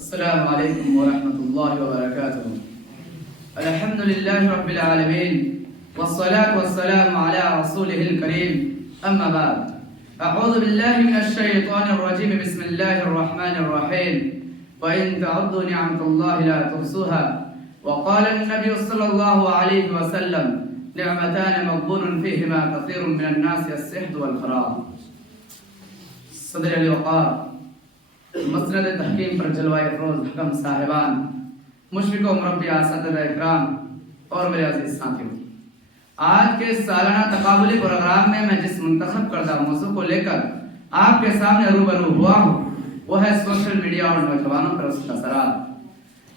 السلام عليكم ورحمة الله وبركاته. الحمد لله رب العالمين والصلاة والسلام على رسوله الكريم. أما بعد، أعوذ بالله من الشيطان الرجيم. بسم الله الرحمن الرحيم. وإن تعدوا نعمة الله لا تحصوها. وقال النبي صلى الله عليه وسلم: نعمتان مغبون فيهما كثير من الناس الصحة والفراغ. صدر علی وقار، مسند تحکیم پر جلوہ افروز حکم صاحبان، مشرق و مربی اساتذہ اکرام اور میرے عزیز ساتھیوں، آج کے سالانہ تقابلی پروگرام میں جس منتخب کردہ موضوع کو لے کر آپ کے سامنے روبرو ہوا ہوں وہ ہے سوشل میڈیا اور نوجوانوں پر اس کا اثرات۔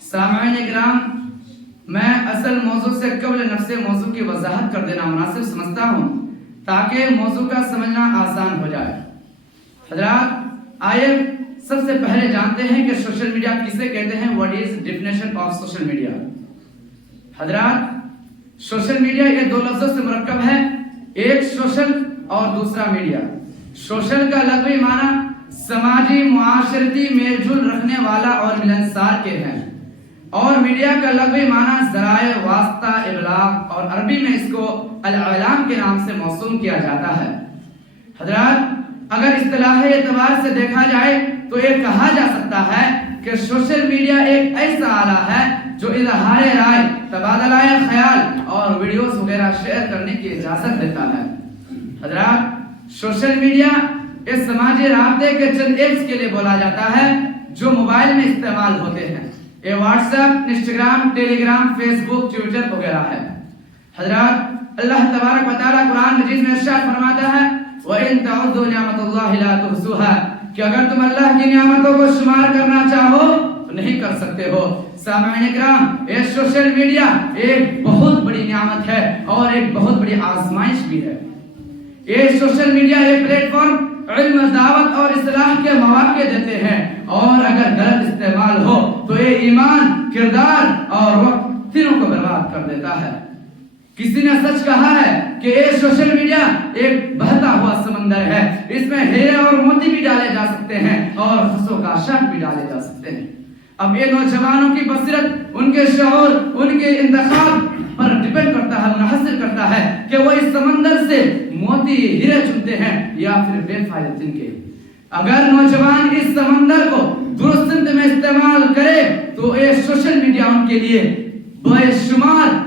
سامعین اکرام، میں اصل موضوع سے قبل نفس موضوع کی وضاحت کر دینا مناسب سمجھتا ہوں تاکہ موضوع کا سمجھنا آسان ہو جائے۔ حضرات، آئیے سب سے پہلے جانتے ہیں کہ سوشل میڈیا کسے کہتے ہیں۔ What is definition of social media? حضرات، سوشل میڈیا یہ دو لفظوں سے مرکب ہے، ایک سوشل اور دوسرا میڈیا۔ سوشل کا لغوی معنی سماجی معاشرتی میل جول رکھنے والا اور ملنسار کے ہیں، اور میڈیا کا لغوی معنی ذرائع واسطہ ابلاغ، اور عربی میں اس کو الاعلام کے نام سے موسوم کیا جاتا ہے۔ حضرات، اگر اصطلاحی اعتبار سے دیکھا جائے تو یہ کہا جا سکتا ہے کہ سوشل میڈیا ایک ایسا آلہ ہے جو اظہار رائے، تبادلہ خیال اور ویڈیوز وغیرہ شیئر کرنے کی اجازت دیتا ہے۔ حضرات، سوشل میڈیا اس سماجی رابطے کے چند ایپس کے لیے بولا جاتا ہے جو موبائل میں استعمال ہوتے ہیں۔ یہ واٹس ایپ، انسٹاگرام، ٹیلی گرام، فیس بک، ٹویٹر وغیرہ ہے۔ حضرات، اللہ تبارک و تعالیٰ قرآن مجید میں ارشاد فرماتا ہے: وَإِن تَعُدُّوا نِعْمَتَ اللَّهِ لَا تُحْصُوهَا، کہ اگر تم اللہ کی نعمتوں کو شمار کرنا چاہو تو نہیں کر سکتے ہو۔ سامعین اکرام، یہ سوشل میڈیا ایک بہت بڑی نعمت ہے اور ایک بہت بڑی آزمائش بھی ہے۔ یہ سوشل میڈیا یہ پلیٹ فارم علم، دعوت اور اصلاح کے مواقع دیتے ہیں، اور اگر غلط استعمال ہو تو یہ ایمان، کردار اور وقت تینوں کو برباد کر دیتا ہے۔ کسی نے سچ کہا ہے کہ یہ سوشل میڈیا ایک بہتا ہوا سمندر ہے، اس میں ہیرے اور موتی بھی ڈالے جا سکتے ہیں اور خسو کا شک بھی ڈالے جا سکتے ہیں۔ اب یہ نوجوانوں کی بصیرت، ان کے شعور، ان کے انتخاب پر ڈیپینڈ کرتا ہے، منحصر کرتا ہے کہ وہ اس سمندر سے موتی، ہیرے چنتے ہیں یا پھر بے فائدہ تنکے۔ اگر نوجوان اس سمندر کو درست سمت میں استعمال کرے تو یہ سوشل میڈیا ان کے لیے بے شمار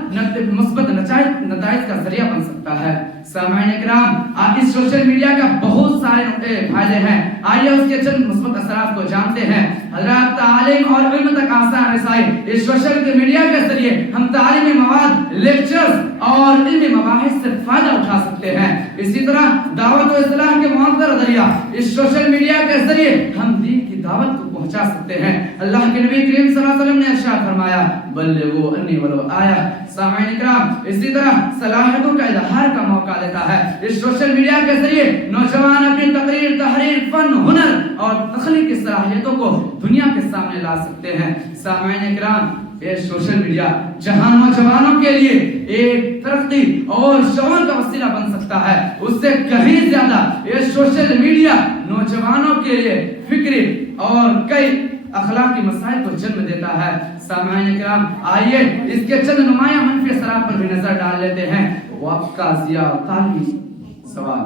مثبت نتائج کا ذریعہ بن سکتا ہے۔ سامعین اکرام، اس سوشل میڈیا کا بہت سارے فائدے ہیں، آئیے اس کے چند مثبت اثرات کو جانتے ہیں۔ حضرات، تعلیم اور علم تک آسان رسائی، اس سوشل میڈیا کے ذریعے ہم تعلیمی مواد، لیکچرز اور علمی مباحث سے فائدہ اٹھا سکتے ہیں۔ اسی طرح دعوت و اصلاح کے مؤثر ذریعہ اس سوشل میڈیا کے ذریعے ہم دین کی دعوت کو پہنچا سکتے ہیں۔ اللہ کے نبی کریم صلی اللہ علیہ وسلم نے ارشاد فرمایا: بلغوا انی ولو آیہ۔ سامعین اکرام، اسی طرح صلاحیتوں کا اظہار کا موقع دیتا ہے۔ اس سوشل میڈیا کے ذریعے نوجوان اپنی تقریر، تحریر، فن، ہنر اور تخلیقی صلاحیتوں کو دنیا کے سامنے لا سکتے ہیں۔ سامعین اکرام، یہ سوشل میڈیا جہاں نوجوانوں کے لیے ایک ترقی اور شعور کا وسیلہ بن سکتا ہے، اس سے کہیں زیادہ یہ سوشل میڈیا نوجوانوں کے لیے فکری اور کئی اخلاقی مسائل کو جنم دیتا ہے۔ سامعین اکرام، آئیے اس کے چند نمایاں منفی اثرات پر بھی نظر ڈال لیتے ہیں۔ وقت کا ضیاع، تعلیمی سوال۔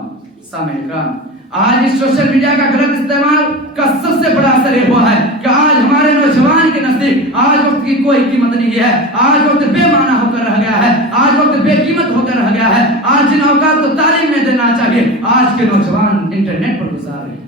سامعین اکرام، آج اس سوشل میڈیا کا غلط استعمال کا سب سے بڑا اثر یہ ہوا ہے کہ آج ہمارے نوجوان کے نزدیک آج وقت کی کوئی قیمت نہیں ہے، آج وقت بے معنی ہو کر رہ گیا ہے، آج وقت بے قیمت ہو کر رہ گیا ہے۔ آج جن اوقات کو تعلیم میں دینا چاہیے، آج کے نوجوان انٹرنیٹ پر گزار رہے ہیں۔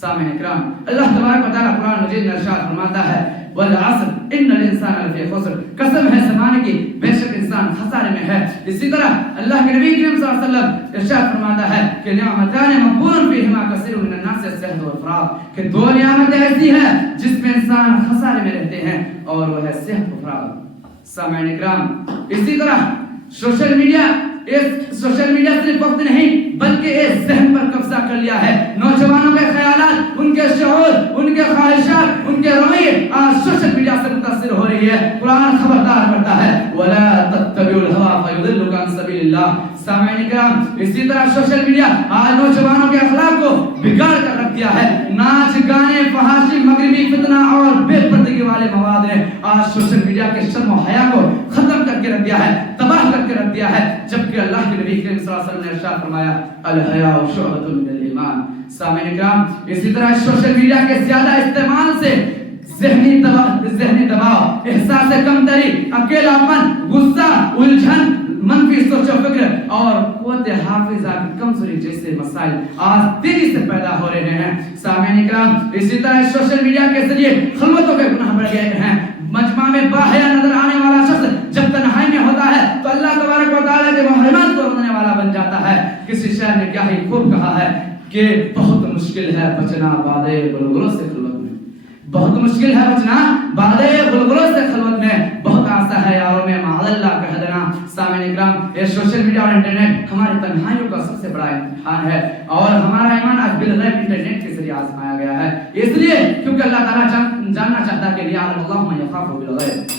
سامعین اکرام، اللہ تبارک و تعالیٰ قرآن مجید میں ارشاد فرماتا ہے: والعصر ان الانسان لفی خسر، قسم ہے زمانے کی، بے شک انسان خسارے میں ہے۔ اسی طرح اللہ کے نبی کریم صلی اللہ علیہ وسلم ارشاد فرماتا ہے کہ نعمتان مغبون فیہما کثیر من الناس الصحة والفراغ، کہ دو نعمتیں ایسی ہیں جس میں انسان خسارے میں رہتے ہیں، اور وہ ہے صحت و فراغ۔ سامعین اکرام، اسی طرح سوشل میڈیا صرف وقت نہیں بلکہ اس ذہن پر قبضہ کر لیا ہے۔ نوجوانوں کے خیالات، ان کے شعور، ان کے خواہشات، ان کے رویے آج سوشل میڈیا سے متاثر ہو رہی ہے۔ قرآن خبردار کرتا ہے: وَلَا تَتَّبِعُوا الْهَوَىٰ فَيُضِلُّكُمْ عَن سَبِيلِ اللَّهِ۔ سامعین اکرام، اسی طرح سوشل میڈیا آج نوجوانوں کے اخلاق کو بگاڑ کر رکھ دیا ہے۔ ناچ، گانے، فحاشی، مغربی فتنہ اور بے پردگی والے مواد نے آج سوشل میڈیا کے شرم و حیا کو ختم کر کے رکھ دیا ہے، تباہ کر کے رکھ دیا ہے، جبکہ اللہ کے نبی کریم صلی اللہ علیہ وسلم نے ارشاد فرمایا الحیاء شعبۃ من الایمان۔ سامعین کرام، اسی طرح سوشل میڈیا کے زیادہ استعمال سے ذہنی دباؤ، احساس کمتری، اکیلا پن، غصہ، الجھن، منفی سوچ و فکر اور قوت حافظہ کی کمزوری جیسے مسائل آج تیزی سے پیدا ہو رہے ہیں۔ سامعین کرام، اسی طرح سوشل میڈیا کے ذریعے خلوتوں کے گناہ بڑھ گئے ہیں۔ مجمع میں باحیا نظر آنے والا شخص جب تنہائی میں ہوتا ہے تو اللہ تبارک و تعالیٰ کے محرمات کو روکنے والا بن جاتا ہے۔ کسی شاعر نے کیا ہی خوب کہا ہے کہ بہت مشکل ہے بچنا بادے بلبلوں سے خلوت میں، بہت مشکل ہے بچنا بادے بلبلوں سے خلوت میں، بہت آسان ہے یاروں میں معاذ اللہ کہہ دینا۔ سامعین اکرام، یہ سوشل میڈیا اور انٹرنیٹ ہماری تنہائیوں کا سب سے بڑا امتحان ہے اور ہمارا ایمان آج بالغیب انٹرنیٹ کے ذریعے آزمایا گیا ہے، اس لیے کیونکہ اللہ تعالیٰ جاننا چاہتا ہے کہ لیعلم اللہ من یخاف بالغیب۔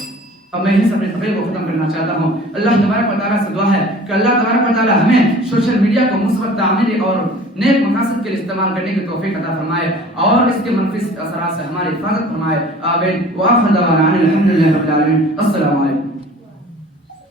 اب میں اس اپنے خطبے کو ختم کرنا چاہتا ہوں۔ اللہ تبارک و تعالیٰ سے دعا ہے کہ اللہ تبارک و تعالیٰ ہمیں سوشل میڈیا کو مثبت تعمیری اور نیک مقاصد کے لیے استعمال کرنے کی توفیق عطا فرمائے اور اس کے منفی اثرات سے ہماری حفاظت فرمائے۔ آمین۔ وآخر دعوانا ان الحمد للہ رب العالمین۔ السلام علیکم۔